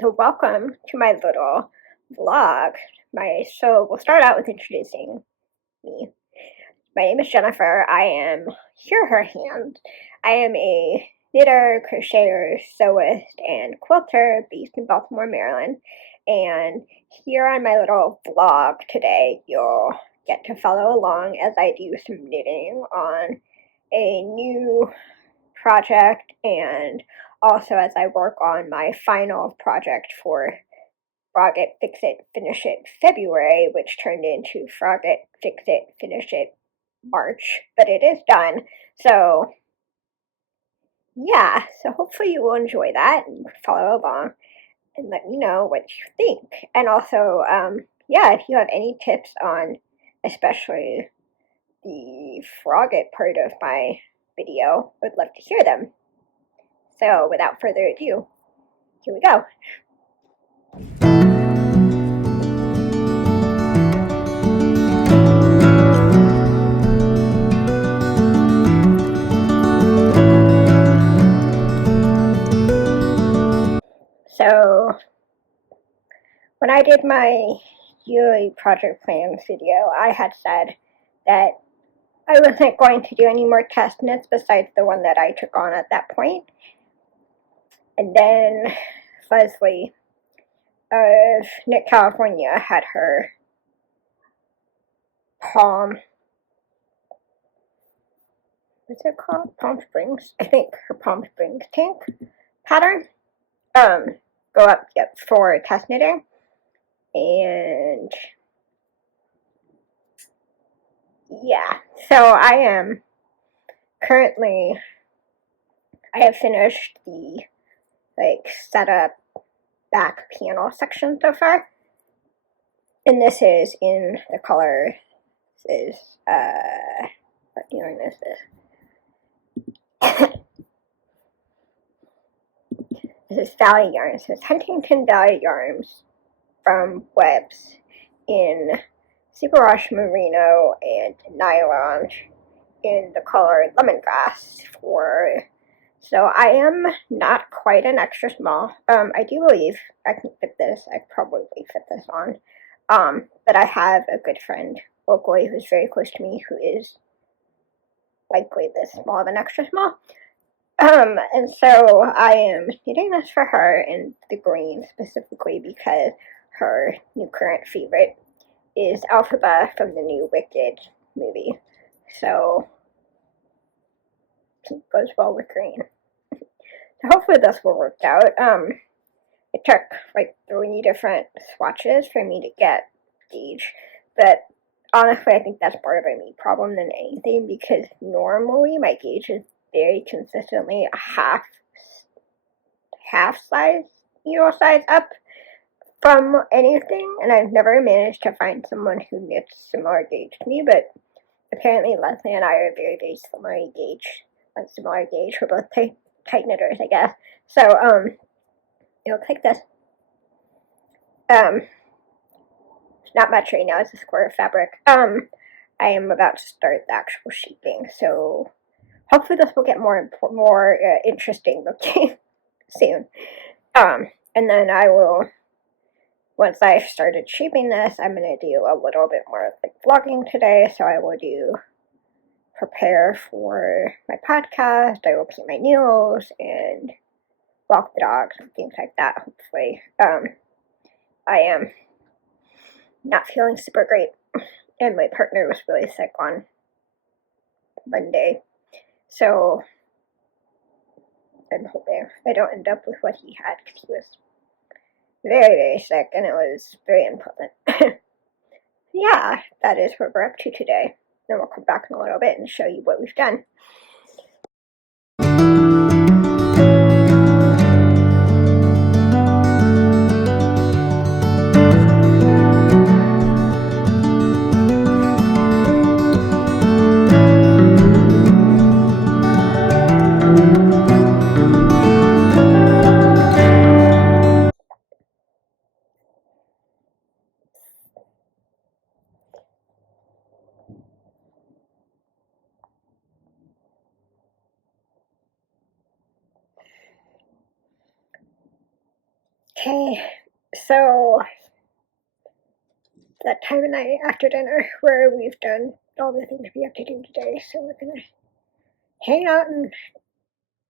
So welcome to my little vlog. So we'll start out with introducing me. My name is Jennifer. I am Hear Her Hand. I am a knitter, crocheter, sewist, and quilter based in Baltimore, Maryland. And here on my little vlog today, you'll get to follow along as I do some knitting on a new project, and also as I work on my final project for Frog It, Fix It, Finish It February, which turned into Frog It, Fix It, Finish It March, but it is done. So yeah, so hopefully you will enjoy that and follow along and let me know what you think. And also, yeah, if you have any tips on especially the Frog It part of my video, would love to hear them. So without further ado, here we go. So when I did my yearly project plans video, I had said that I wasn't going to do any more test knits besides the one that I took on at that point. And then Leslie of Knit California had her Palm, what's it called? Palm Springs? I think her Palm Springs tank pattern go up for test knitting. And yeah, so I am currently, I have finished the setup back panel section so far, and this is in the color, this is what yarn is this? This is Valley Yarns. This is Huntington Valley Yarns from Webs in Superwash Merino and Nylon in the color Lemongrass. So I am not quite an extra small. I do believe I can fit this. I probably fit this on. But I have a good friend locally who's very close to me who is likely this small of an extra small. And so I am knitting this for her in the green specifically because her new current favorite is Elphaba from the new Wicked movie. So it goes well with green. So hopefully this will work out. It took like 3 different swatches for me to get gauge, but honestly I think that's more of a me problem than anything, because normally my gauge is very consistently a half size, size up from anything, and I've never managed to find someone who knits similar gauge to me, but apparently Leslie and I are very, very similar gauge. We're both tight knitters, I guess. So, it looks like this. Not much right now, it's a square of fabric. I am about to start the actual shaping, so hopefully this will get more interesting looking soon. And then I will, once I've started shaping this, I'm going to do a little bit more like vlogging today. So I will prepare for my podcast. I will paint my nails and walk the dogs and things like that, hopefully. I am not feeling super great, and my partner was really sick on Monday. So I'm hoping I don't end up with what he had, because he was very, very sick, and it was very unpleasant. Yeah, that is what we're up to today. Then we'll come back in a little bit and show you what we've done. Okay, so that time of night after dinner where we've done all the things we have to do today, so we're gonna hang out and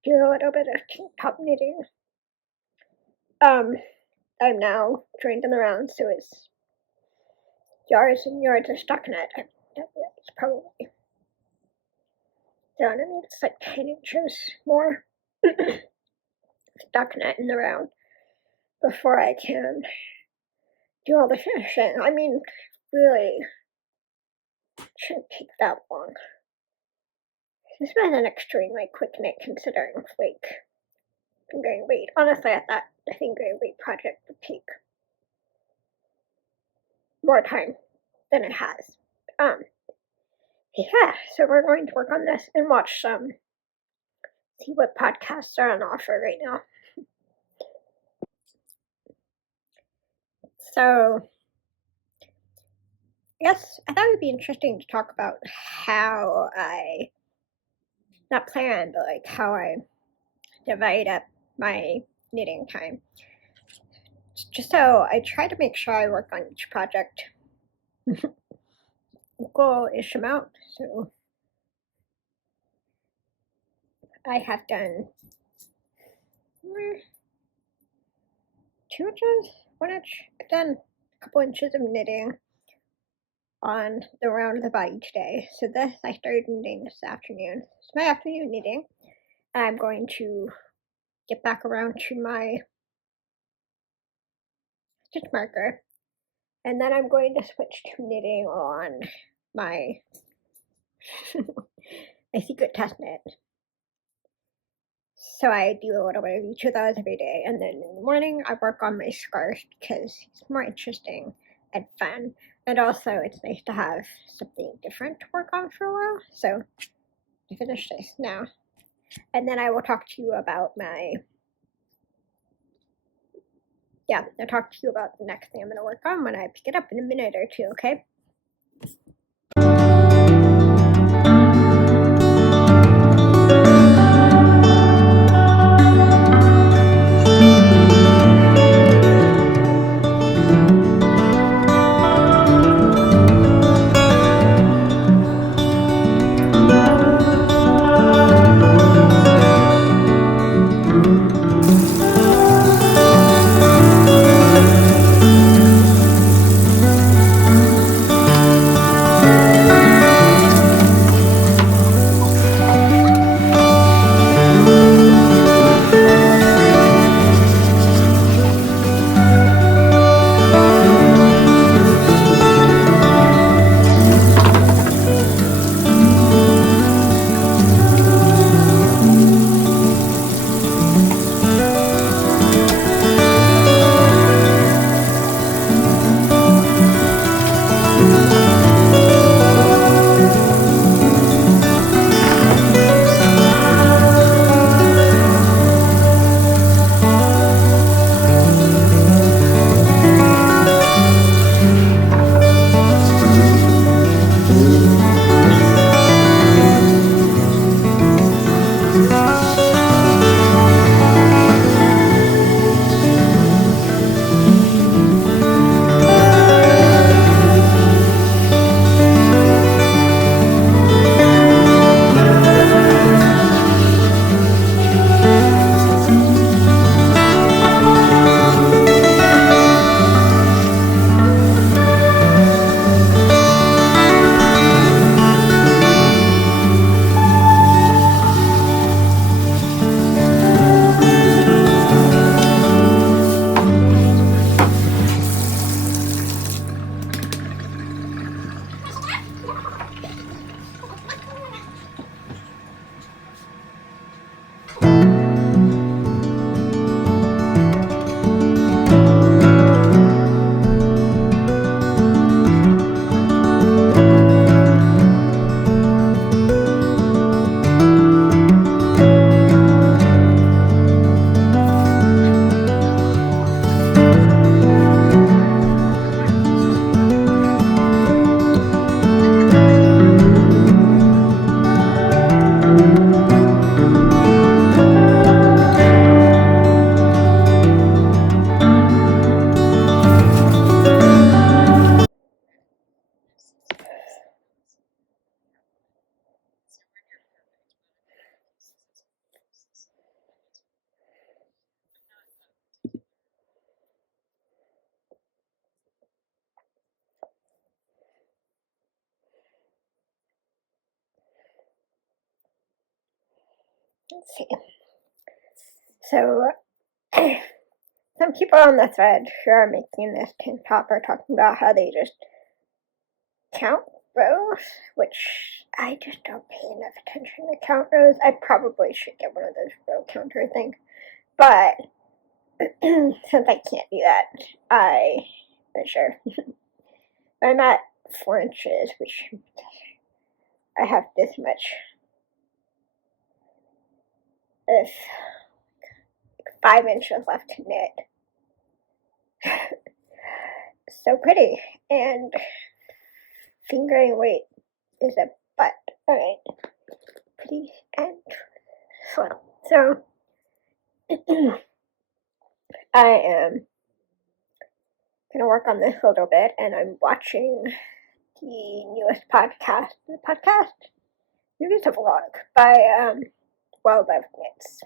do a little bit of top knitting. I'm now joined in the round, so it's yards and yards of stockinette. It's probably, I don't know, it's like 10 inches more stockinette in the round before I can do all the finishing. I mean, really, it shouldn't take that long. This was an extremely quick knit considering, like, fingering weight. Honestly, I thought the fingering weight project would take more time than it has. Yeah, so we're going to work on this and watch see what podcasts are on offer right now. So, yes, I thought it would be interesting to talk about how not plan, but like how I divide up my knitting time. Just so I try to make sure I work on each project equal-ish amount. So I have done 2 inches, 1 inch. I've done a couple inches of knitting on the round of the body today. So this I started knitting this afternoon. It's my afternoon knitting. I'm going to get back around to my stitch marker, and then I'm going to switch to knitting on my my secret test knit. So I do a little bit of each of those every day, and then in the morning I work on my scarf because it's more interesting and fun, and also it's nice to have something different to work on for a while. So I finish this now, and then I will talk to you about I'll talk to you about the next thing I'm going to work on when I pick it up in a minute or two, okay? let's see. So, some people on the thread who are making this tank top are talking about how they just count rows, which I just don't pay enough attention to count rows. I probably should get one of those row counter things, but since I can't do that, I measure. I'm at 4 inches, which I have this much of 5 inches left to knit. So pretty, and fingering weight is a butt. Alright, pretty and swell. So, I am gonna work on this a little bit, and I'm watching the newest podcast. Maybe it's a vlog by Wildlife Knits.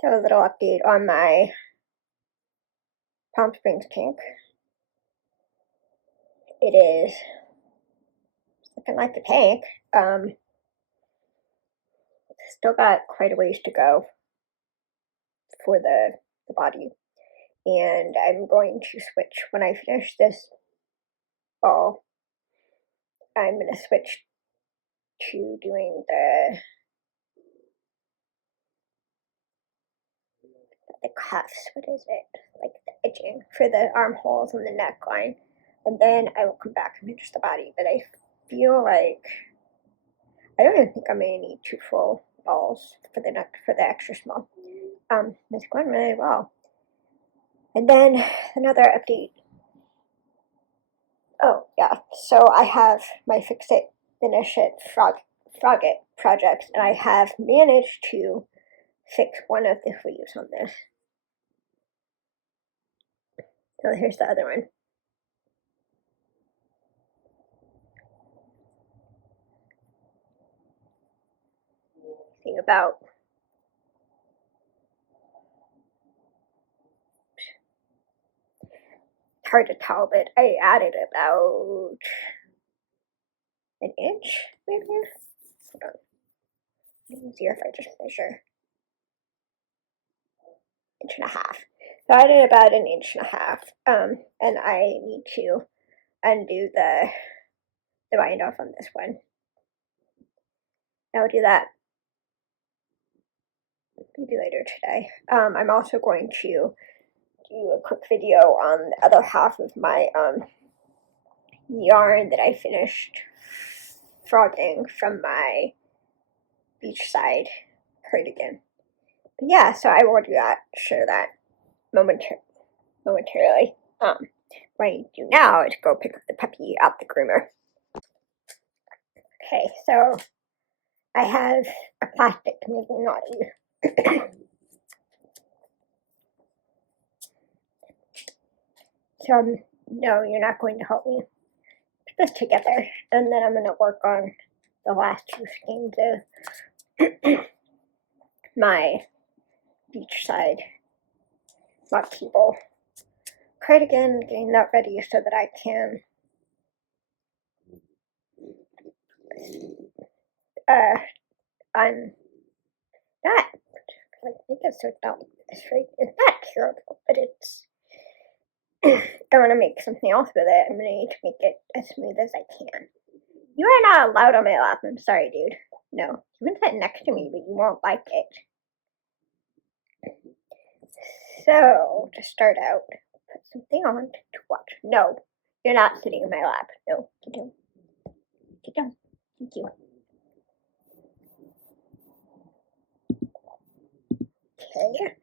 So a little update on my Palm Springs tank. It is looking like a tank. Still got quite a ways to go for the body, and I'm going to switch when I finish this ball. I'm going to switch to doing the cuffs. What is it? Like the edging for the armholes and the neckline, and then I will come back and finish the body. But I feel like I don't even think I'm gonna need 2 full balls for the extra small. It's going really well. And then another update. Oh yeah, so I have my Fix It, Finish It, Frog It projects, and I have managed to fix one of the sleeves on this. So here's the other one. See, about hard to tell, but I added about an inch, maybe. Hold on. It's easier if I just measure. 1.5 inches. So I did about 1.5 inches, and I need to undo the bind off on this one. I'll do that maybe later today. I'm also going to do a quick video on the other half of my yarn that I finished frogging from my Beachside cardigan. But yeah, so I will do that, share that momentarily. What I need to do now is go pick up the puppy out the groomer. Okay, so I have a plastic to make me not use. So no, you're not going to help me put this together, and then I'm going to work on the last 2 skeins of my Beachside mock cable cardigan, getting that ready so that I can on that. I think it's so dumb. It's not terrible, but it's. I want to make something else with it. I'm going to need to make it as smooth as I can. You are not allowed on my lap. I'm sorry, dude. No. You can sit next to me, but you won't like it. So, to start out, put something on to watch. No, you're not sitting in my lap. No, get down. Get down. Thank you. Okay.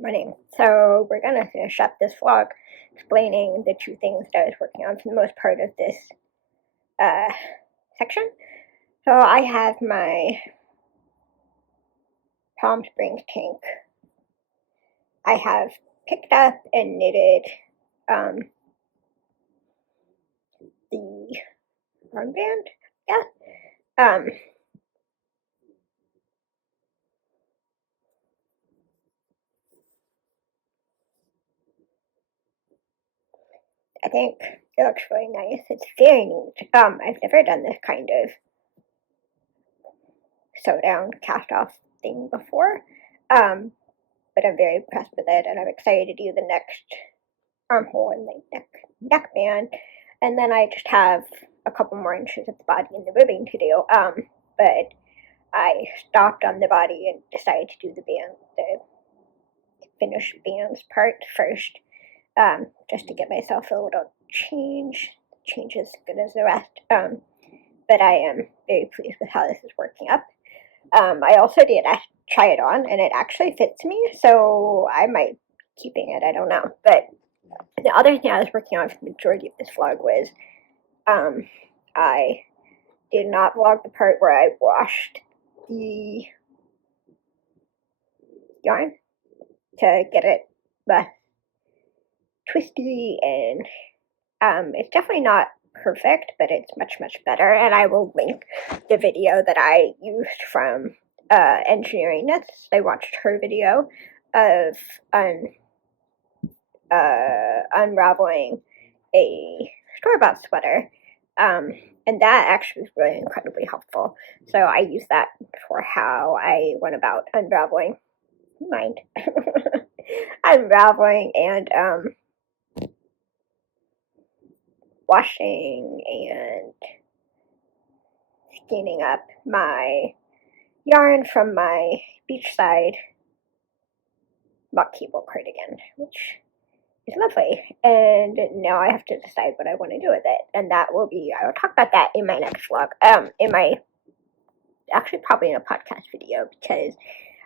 Morning. So we're gonna finish up this vlog explaining the two things that I was working on for the most part of this section. So I have my Palm Springs tank. I have picked up and knitted the armband. Yeah. I think it looks really nice. It's very neat. I've never done this kind of sew down cast off thing before. But I'm very impressed with it, and I'm excited to do the next armhole and the neckband. And then I just have a couple more inches of the body and the ribbing to do. But I stopped on the body and decided to do the finished bands part first, just to get myself a little change as good as the rest. But I am very pleased with how this is working up. I also did try it on, and it actually fits me, so I might be keeping it. I don't know. But the other thing I was working on for the majority of this vlog was I did not vlog the part where I washed the yarn to get it less twisty, and it's definitely not perfect, but it's much better. And I will link the video that I used from Engineering Nets. I watched her video of unraveling a store-bought sweater, and that actually was really incredibly helpful. So I used that for how I went about unraveling unraveling and washing and skinning up my yarn from my Beachside mock cable cardigan, which is lovely. And now I have to decide what I want to do with it, and that will be, I will talk about that in my next vlog, actually probably in a podcast video, because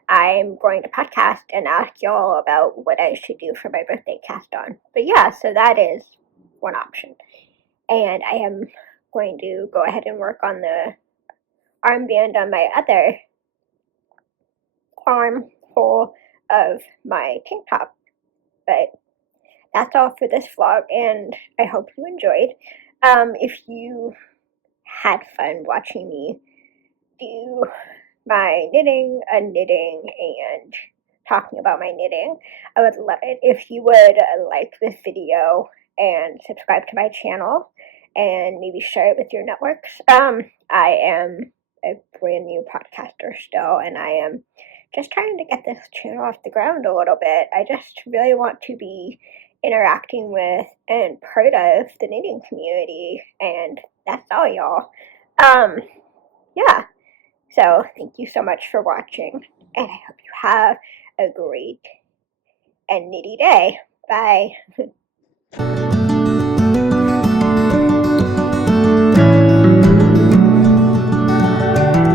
I'm going to podcast and ask y'all about what I should do for my birthday cast on. But yeah, so that is one option. And I am going to go ahead and work on the armband on my other armhole of my tank top. But that's all for this vlog, and I hope you enjoyed. If you had fun watching me do my knitting, unknitting, and talking about my knitting, I would love it if you would like this video and subscribe to my channel and maybe share it with your networks. I am a brand new podcaster still, and I am just trying to get this channel off the ground a little bit. I just really want to be interacting with and part of the knitting community, and that's all, y'all. Yeah. So thank you so much for watching, and I hope you have a great and knitty day. Bye.